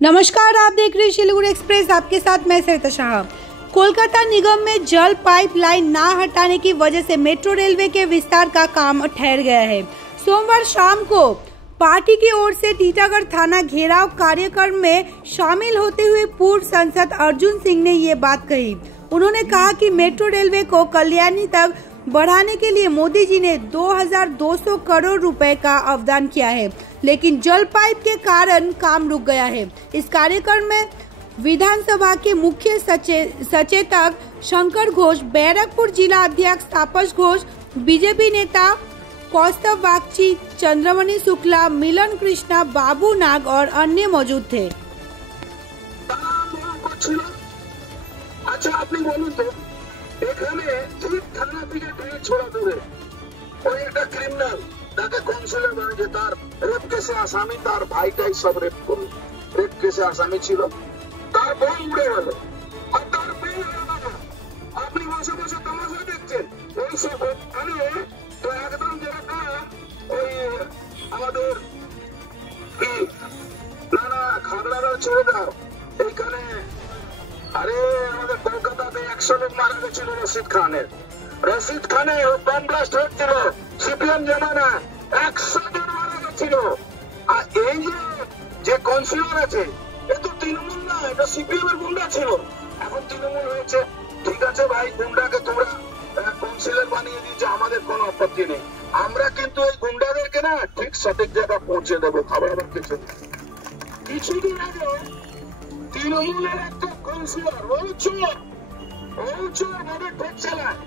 नमस्कार, आप देख रहे हैं शिलीगुड़ी एक्सप्रेस। आपके साथ मैं सरिता शाह। कोलकाता निगम में जल पाइपलाइन ना हटाने की वजह से मेट्रो रेलवे के विस्तार का काम ठहर गया है। सोमवार शाम को पार्टी की ओर से टीटागढ़ थाना घेराव कार्यक्रम में शामिल होते हुए पूर्व सांसद अर्जुन सिंह ने ये बात कही। उन्होंने कहा कि मेट्रो रेलवे को कल्याणी तक बढ़ाने के लिए मोदी जी ने 2200 करोड़ रुपए का अवदान किया है, लेकिन जल पाइप के कारण काम रुक गया है। इस कार्यक्रम में विधानसभा के मुख्य सचेतक शंकर घोष, बैरकपुर जिला अध्यक्ष तापस घोष, बीजेपी नेता कौस्तव बागची, चंद्रमणि शुक्ला, मिलन कृष्णा, बाबू नाग और अन्य मौजूद थे। अच्छा, আপনি বলুন তো, এখানে ঠিক থানা থেকে ট্রেন ছোড়া দূরে ওই একটা ক্রিমিনাল, তাকে কনসুলেট বানিয়ে তার রেপ কেসে আসামি, তার ভাইটাই সব রেপ কেসে আসামি ছিল, তার বোন উড়ে গেল আর তার মেয়ে আপনি বসে বসে তামাশা দেখছেন। ওই সব তো একদম যেটা ওই আমাদের না খাগড়াটা ছেড়ে দাও, এইখানে আরে আমাদের কলকাতাতে 100 লোক মারা গেছিল রশিদ খানে বম ব্লাস্ট হয়েছিল সিপিএম জামানা, 100 জন মারা গেছিল। আর এই যে কনসিলার আছে এ তো তৃণমূল না, এটা সিপিএম এর গুন্ডা ছিল, এখন তৃণমূল হয়েছে। ঠিক আছে ভাই, গুন্ডাকে তোমরা কনসিলার বানিয়ে দিয়েছে, আমাদের কোনো আপত্তি নেই। আমরা কিন্তু এই গুন্ডাদেরকে না ঠিক সঠিক জায়গা পৌঁছে দেবো। খাবার কিছুদিন আগে তৃণমূলের একটা কনসিলার ও চোর ভাবে ঠেক চালায়।